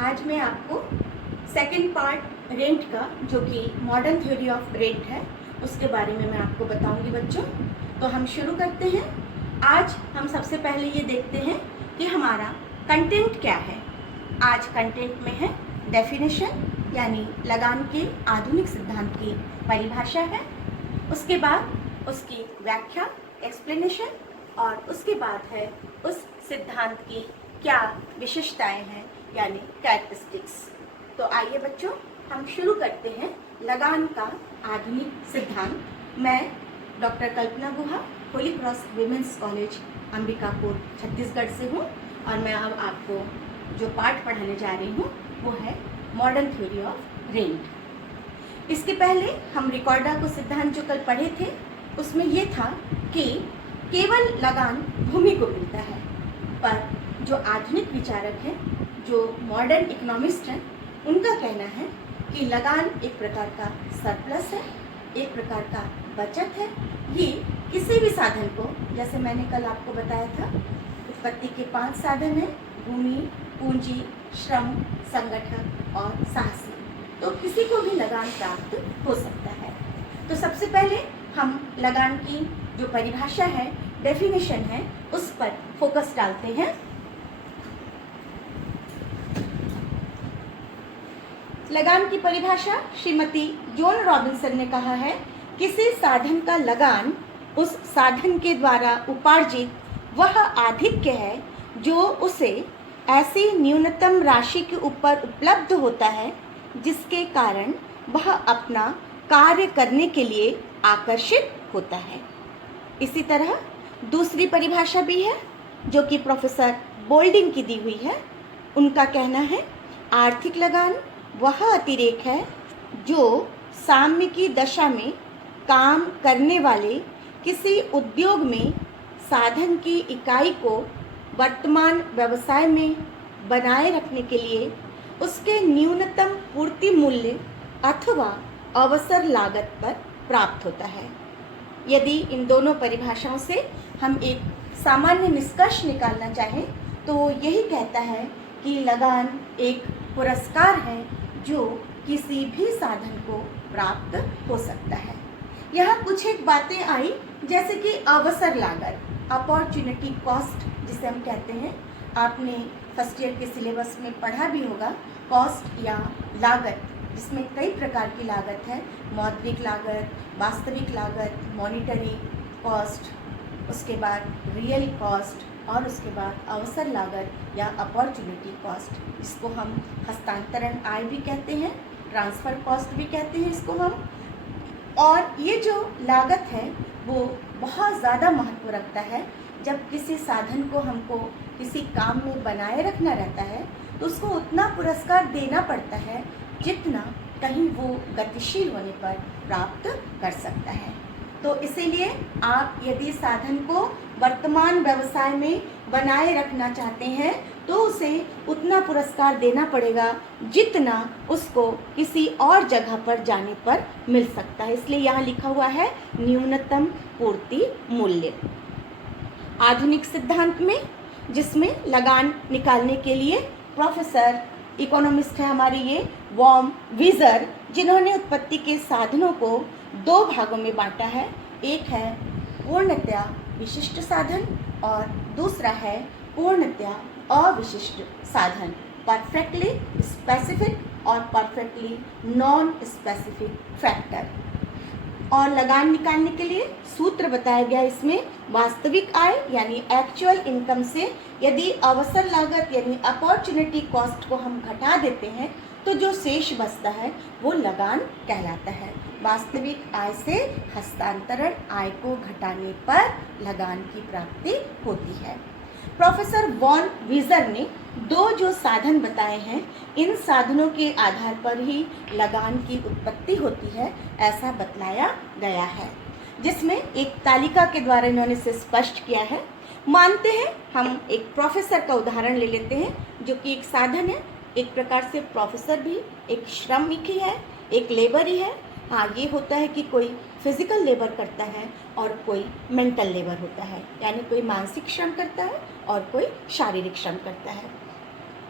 आज मैं आपको सेकंड पार्ट रेंट का, जो कि मॉडर्न थ्योरी ऑफ रेंट है, उसके बारे में मैं आपको बताऊंगी बच्चों। तो हम शुरू करते हैं। आज हम सबसे पहले ये देखते हैं कि हमारा कंटेंट क्या है। आज कंटेंट में है डेफिनेशन, यानी लगान के आधुनिक सिद्धांत की परिभाषा है। उसके बाद उसकी व्याख्या, एक्सप्लेनेशन, और उसके बाद है उस सिद्धांत की क्या विशेषताएं हैं, यानी कैरेक्टरिस्टिक्स। तो आइए बच्चों, हम शुरू करते हैं लगान का आधुनिक सिद्धांत। मैं doctor Kalpana Guha, Holy Cross Women's College, Ambikapur, Chhattisgarh से हूँ, और मैं अब आपको जो पाठ पढ़ाने जा रही हूँ वो है मॉडर्न थ्योरी ऑफ रेंट। इसके पहले हम रिकॉर्डा को सिद्धांत जो कल पढ़े थे, उसमें ये था कि केवल लगान भूमि को मिलता है, पर जो आधुनिक विचारक हैं, जो मॉडर्न इकोनॉमिस्ट हैं, उनका कहना है कि लगान एक प्रकार का सरप्लस है, एक प्रकार का बचत है। ये किसी भी साधन को, जैसे मैंने कल आपको बताया था, उत्पत्ति के 5 साधन हैं: भूमि, पूंजी, श्रम, संगठन और साहसी। तो किसी को भी लगान प्राप्त हो सकता है। तो सबसे पहले हम लगान की जो परिभाषा है, डेफिनेशन है, उस पर फोकस डालते हैं। लगान की परिभाषा श्रीमती जॉन रॉबिन्सन ने कहा है, किसी साधन का लगान उस साधन के द्वारा उपार्जित वह आधिक्य है जो उसे ऐसी न्यूनतम राशि के ऊपर उपलब्ध होता है जिसके कारण वह अपना कार्य करने के लिए आकर्षित होता है। इसी तरह दूसरी परिभाषा भी है जो कि प्रोफेसर बोल्डिंग की दी हुई है। उनका कहना है, आर्थिक लगान वह अतिरेक है जो साम्य की दशा में काम करने वाले किसी उद्योग में साधन की इकाई को वर्तमान व्यवसाय में बनाए रखने के लिए उसके न्यूनतम पूर्ति मूल्य अथवा अवसर लागत पर प्राप्त होता है। यदि इन दोनों परिभाषाओं से हम एक सामान्य निष्कर्ष निकालना चाहें तो यही कहता है कि लगान एक पुरस्कार है जो किसी भी साधन को प्राप्त हो सकता है। यहाँ कुछ एक बातें आई, जैसे कि अवसर लागत, अपॉर्चुनिटी कॉस्ट जिसे हम कहते हैं। आपने फर्स्ट ईयर के सिलेबस में पढ़ा भी होगा, कॉस्ट या लागत, जिसमें कई प्रकार की लागत है: मौद्रिक लागत, वास्तविक लागत, मॉनिटरी कॉस्ट, उसके बाद रियल कॉस्ट, और उसके बाद अवसर लागत या अपॉर्चुनिटी कॉस्ट, जिसको हम हस्तांतरण आय भी कहते हैं, ट्रांसफ़र कॉस्ट भी कहते हैं इसको हम। और ये जो लागत है वो बहुत ज़्यादा महत्व रखता है। जब किसी साधन को हमको किसी काम में बनाए रखना रहता है तो उसको उतना पुरस्कार देना पड़ता है जितना कहीं वो गतिशील होने पर प्राप्त कर सकता है। तो इसीलिए आप यदि साधन को वर्तमान व्यवसाय में बनाए रखना चाहते हैं तो उसे उतना पुरस्कार देना पड़ेगा जितना उसको किसी और जगह पर जाने पर मिल सकता है। इसलिए यहाँ लिखा हुआ है न्यूनतम पूर्ति मूल्य। आधुनिक सिद्धांत में, जिसमें लगान निकालने के लिए प्रोफेसर इकोनॉमिस्ट है हमारे ये वॉम वीजर, जिन्होंने उत्पत्ति के साधनों को 2 भागों में बांटा है। एक है पूर्णतया विशिष्ट साधन और दूसरा है पूर्णतया अविशिष्ट साधन, परफेक्टली स्पेसिफिक और परफेक्टली नॉन स्पेसिफिक फैक्टर। और लगान निकालने के लिए सूत्र बताया गया इसमें, वास्तविक आय यानी एक्चुअल इनकम से यदि अवसर लागत यानी अपॉर्चुनिटी कॉस्ट को हम घटा देते हैं तो जो शेष बचता है वो लगान कहलाता है। वास्तविक आय से हस्तांतरण आय को घटाने पर लगान की प्राप्ति होती है। प्रोफेसर वॉन वीजर ने 2 जो साधन बताए हैं, इन साधनों के आधार पर ही लगान की उत्पत्ति होती है, ऐसा बतलाया गया है, जिसमें एक तालिका के द्वारा इन्होंने इसे स्पष्ट किया है। मानते हैं हम एक प्रोफेसर का उदाहरण ले लेते हैं, जो कि एक साधन है। एक प्रकार से प्रोफेसर भी एक श्रमिक ही है, एक लेबर ही है। हाँ, ये होता है कि कोई फिजिकल लेबर करता है और कोई मेंटल लेबर होता है, यानी कोई मानसिक श्रम करता है और कोई शारीरिक श्रम करता है।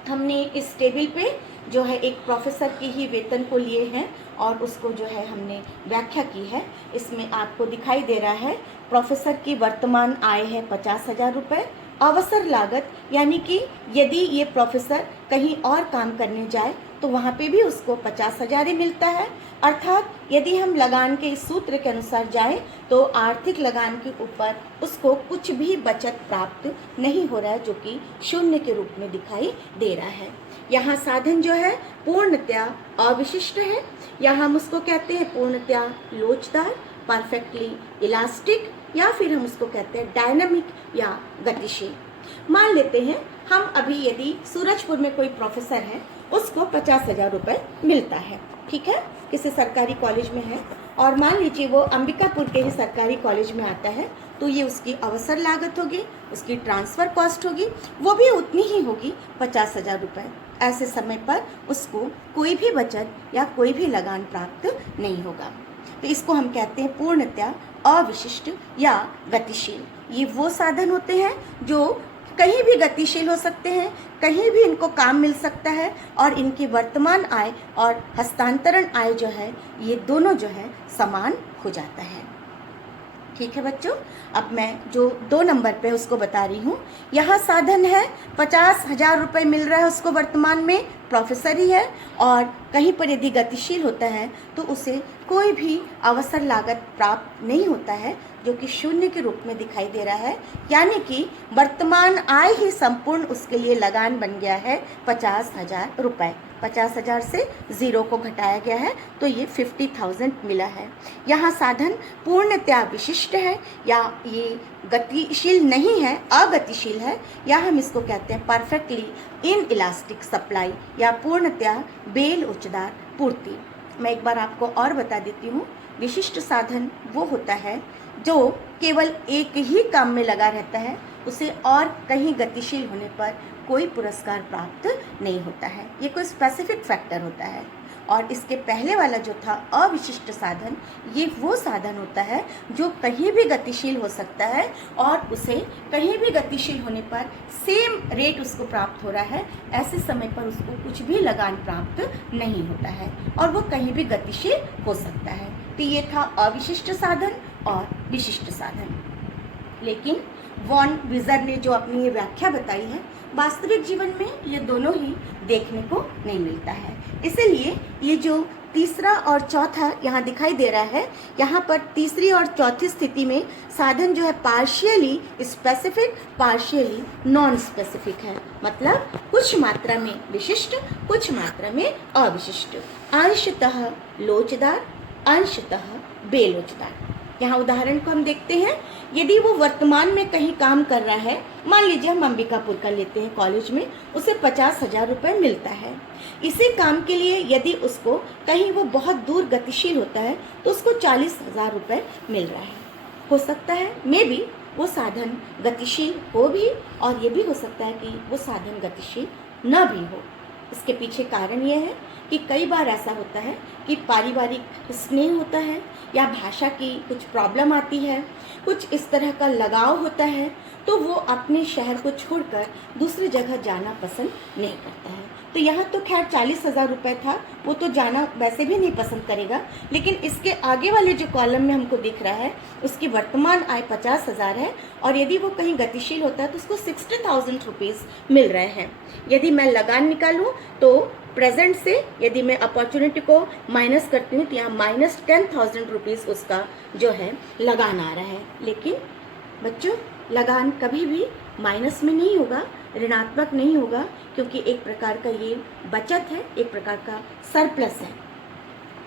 हमने इस टेबल पे जो है एक प्रोफेसर की ही वेतन को लिए हैं और उसको जो है हमने व्याख्या की है। इसमें आपको दिखाई दे रहा है प्रोफेसर की वर्तमान आय है 50,000 रुपये। अवसर लागत यानी कि यदि ये प्रोफेसर कहीं और काम करने जाए तो वहाँ पे भी उसको 50,000 ही मिलता है। अर्थात यदि हम लगान के इस सूत्र के अनुसार जाएं तो आर्थिक लगान के ऊपर उसको कुछ भी बचत प्राप्त नहीं हो रहा है, जो कि शून्य के रूप में दिखाई दे रहा है। यहाँ साधन जो है पूर्णतया अविशिष्ट है। यहाँ हम उसको कहते हैं पूर्णतया लोचदार, परफेक्टली इलास्टिक, या फिर हम उसको कहते हैं डायनामिक या गतिशील। मान लेते हैं हम अभी यदि सूरजपुर में कोई प्रोफेसर है, उसको 50,000 रुपये मिलता है, ठीक है, किसी सरकारी कॉलेज में है, और मान लीजिए वो अंबिकापुर के ही सरकारी कॉलेज में आता है, तो ये उसकी अवसर लागत होगी, उसकी ट्रांसफ़र कॉस्ट होगी, वो भी उतनी ही होगी 50,000 रुपये। ऐसे समय पर उसको कोई भी बचत या कोई भी लगान प्राप्त नहीं होगा। तो इसको हम कहते हैं पूर्णतया अविशिष्ट या गतिशील। ये वो साधन होते हैं जो कहीं भी गतिशील हो सकते हैं, कहीं भी इनको काम मिल सकता है, और इनकी वर्तमान आय और हस्तांतरण आय जो है ये दोनों जो है समान हो जाता है। ठीक है बच्चों, अब मैं जो 2 नंबर पे उसको बता रही हूँ। यहाँ साधन है 50,000 रुपये मिल रहा है उसको वर्तमान में, प्रोफेसर ही है, और कहीं पर यदि गतिशील होता है तो उसे कोई भी अवसर लागत प्राप्त नहीं होता है, जो कि शून्य के रूप में दिखाई दे रहा है। यानी कि वर्तमान आय ही संपूर्ण उसके लिए लगान बन गया है 50,000 रुपये। 50,000 से 0 को घटाया गया है तो ये 50,000 मिला है। यहाँ साधन पूर्णतया विशिष्ट है, या ये गतिशील नहीं है, अगतिशील है, या हम इसको कहते हैं परफेक्टली इन इलास्टिक सप्लाई, या पूर्णतया बेल उच्चदार पूर्ति। मैं एक बार आपको और बता देती हूँ। विशिष्ट साधन वो होता है जो केवल एक ही काम में लगा रहता है, उसे और कहीं गतिशील होने पर कोई पुरस्कार प्राप्त नहीं होता है। ये कोई स्पेसिफिक फैक्टर होता है। और इसके पहले वाला जो था अविशिष्ट साधन, ये वो साधन होता है जो कहीं भी गतिशील हो सकता है, और उसे कहीं भी गतिशील होने पर सेम रेट उसको प्राप्त हो रहा है। ऐसे समय पर उसको कुछ भी लगान प्राप्त नहीं होता है, और वो कहीं भी गतिशील हो सकता है। तो ये था अविशिष्ट साधन और विशिष्ट साधन। लेकिन वॉन विजर ने जो अपनी ये व्याख्या बताई है, वास्तविक जीवन में ये दोनों ही देखने को नहीं मिलता है। इसलिए ये जो तीसरा और चौथा यहाँ दिखाई दे रहा है, यहाँ पर तीसरी और चौथी स्थिति में साधन जो है partially specific, partially non specific है। मतलब कुछ मात्रा में विशिष्ट, कुछ मात्रा में अविशिष्ट, अंशतः लोचदार, अंशतः बेलोचदार। यहाँ उदाहरण को हम देखते हैं। यदि वो वर्तमान में कहीं काम कर रहा है, मान लीजिए हम अंबिकापुर का लेते हैं कॉलेज में, उसे 50,000 रुपये मिलता है। इसी काम के लिए यदि उसको कहीं वो बहुत दूर गतिशील होता है तो उसको 40,000 रुपये मिल रहा है। हो सकता है मे बी वो साधन गतिशील हो भी, और ये भी हो सकता है कि वो साधन गतिशील न भी हो। इसके पीछे कारण ये है कि कई बार ऐसा होता है कि पारिवारिक स्नेह होता है, या भाषा की कुछ प्रॉब्लम आती है, कुछ इस तरह का लगाव होता है, तो वो अपने शहर को छोड़कर दूसरी जगह जाना पसंद नहीं करता है। तो यहाँ तो खैर 40,000 रुपये था, वो तो जाना वैसे भी नहीं पसंद करेगा। लेकिन इसके आगे वाले जो कॉलम में हमको दिख रहा है, उसकी वर्तमान आय 50,000 है, और यदि वो कहीं गतिशील होता है तो उसको 60,000 रुपीज़ मिल रहे हैं। यदि मैं लगान निकालूँ तो प्रेजेंट से यदि मैं अपॉर्चुनिटी को माइनस करती हूँ तो यहाँ -10,000 रुपीज़ उसका जो है लगान आ रहा है। लेकिन बच्चों, लगान कभी भी माइनस में नहीं होगा, ऋणात्मक नहीं होगा, क्योंकि एक प्रकार का ये बचत है, एक प्रकार का सरप्लस है।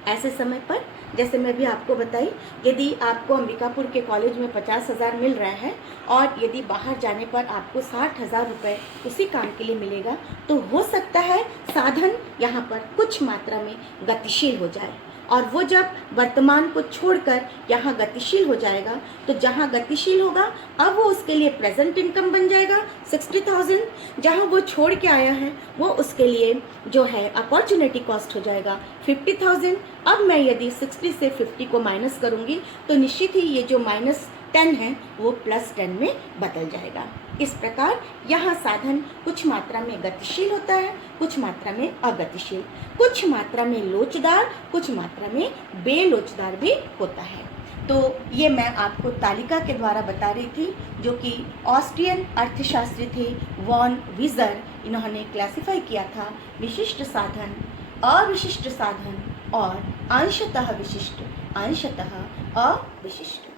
ऐसे समय पर जैसे मैं भी आपको बताई, यदि आपको अंबिकापुर के कॉलेज में 50,000 मिल रहा है, और यदि बाहर जाने पर आपको 60,000 रुपये उसी काम के लिए मिलेगा, तो हो सकता है साधन यहाँ पर कुछ मात्रा में गतिशील हो जाए, और वो जब वर्तमान को छोड़कर यहाँ गतिशील हो जाएगा, तो जहाँ गतिशील होगा अब वो उसके लिए प्रेजेंट इनकम बन जाएगा 60,000। जहाँ वो छोड़ के आया है वो उसके लिए जो है अपॉर्चुनिटी कॉस्ट हो जाएगा 50,000। अब मैं यदि 60 से 50 को माइनस करूँगी तो निश्चित ही ये जो माइनस 10 है वो +10 में बदल जाएगा। इस प्रकार यहाँ साधन कुछ मात्रा में गतिशील होता है, कुछ मात्रा में अगतिशील, कुछ मात्रा में लोचदार, कुछ मात्रा में बेलोचदार भी होता है। तो ये मैं आपको तालिका के द्वारा बता रही थी, जो कि ऑस्ट्रियन अर्थशास्त्री थे वॉन वीजर। इन्होंने क्लासिफाई किया था विशिष्ट साधन, अविशिष्ट साधन और अंशतः विशिष्ट, अंशतः अविशिष्ट।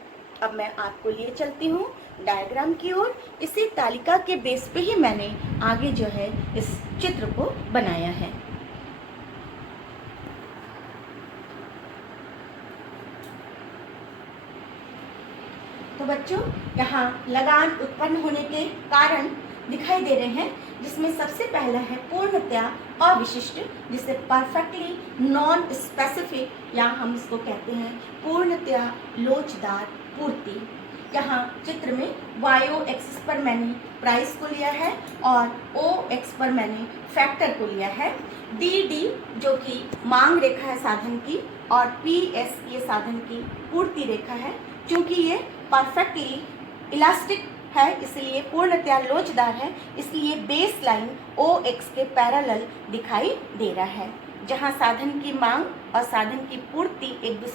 अब मैं आपको लिए चलती हूँ डायग्राम की ओर। इसी तालिका के बेस पे ही मैंने आगे जो है इस चित्र को बनाया है। तो बच्चों, यहाँ लगान उत्पन्न होने के कारण दिखाई दे रहे हैं, जिसमें सबसे पहला है पूर्णतया अविशिष्ट, जिसे परफेक्टली नॉन स्पेसिफिक या हम इसको कहते हैं पूर्णतया लोचदार पूर्ति। यहाँ चित्र में वायो एक्सिस पर मैंने प्राइस को लिया है और ओ एक्स पर मैंने फैक्टर को लिया है। डी डी जो कि मांग रेखा है साधन की, और पी एस ये साधन की पूर्ति रेखा है। चूँकि ये परफेक्टली इलास्टिक है, इसलिए पूर्णतया लोचदार है, इसलिए बेस लाइन ओ एक्स के पैरेलल दिखाई दे रहा है। जहाँ साधन की मांग और साधन की पूर्ति एक दूसरे